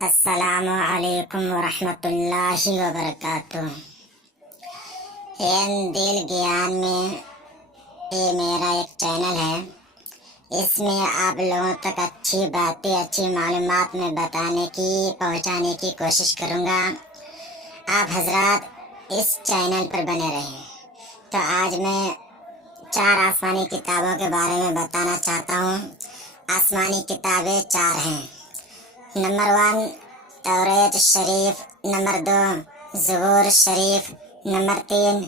السلام علیکم ورحمۃ اللہ وبرکاتہ۔ دل گیان میں یہ میرا ایک چینل ہے، اس میں آپ لوگوں تک اچھی باتیں، اچھی معلومات میں پہنچانے کی کوشش کروں گا۔ آپ حضرات اس چینل پر بنے رہیں۔ تو آج میں 4 آسمانی کتابوں کے بارے میں بتانا چاہتا ہوں۔ آسمانی کتابیں 4 ہیں۔ نمبر 1 توریت شریف، نمبر 2 زبور شریف، نمبر 3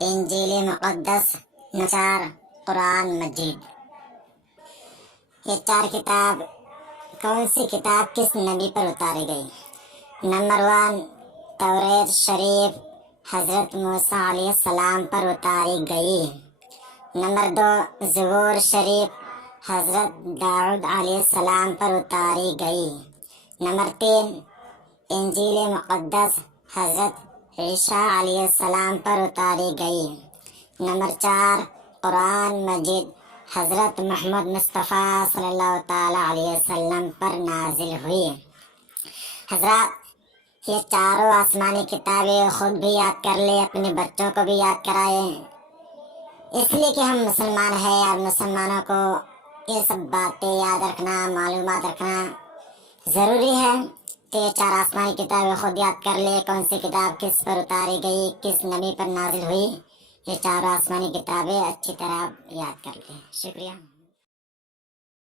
انجیل مقدس، نمبر 4 قرآن مجید۔ یہ 4 کتاب کون سی کتاب کس نبی پر اتاری گئی؟ نمبر 1 توریت شریف حضرت موسیٰ علیہ السلام پر اتاری گئی۔ نمبر 2 زبور شریف حضرت داؤد علیہ السلام پر اتاری گئی۔ نمبر 3 انجیل مقدس حضرت عیسیٰ علیہ السلام پر اتاری گئی۔ نمبر 4 قرآن مجید حضرت محمد مصطفیٰ صلی اللہ تعالیٰ علیہ وسلم پر نازل ہوئی۔ حضرات یہ 4 آسمانی کتابیں خود بھی یاد کر لیں، اپنے بچوں کو بھی یاد کرائیں، اس لیے کہ ہم مسلمان ہیں اور مسلمانوں کو یہ سب باتیں یاد رکھنا، معلومات رکھنا ضروری ہے۔ تو یہ 4 آسمانی کتابیں خود یاد کر لے، کون سی کتاب کس پر اتاری گئی، کس نبی پر نازل ہوئی۔ یہ 4 آسمانی کتابیں اچھی طرح یاد کر لیں۔ شکریہ۔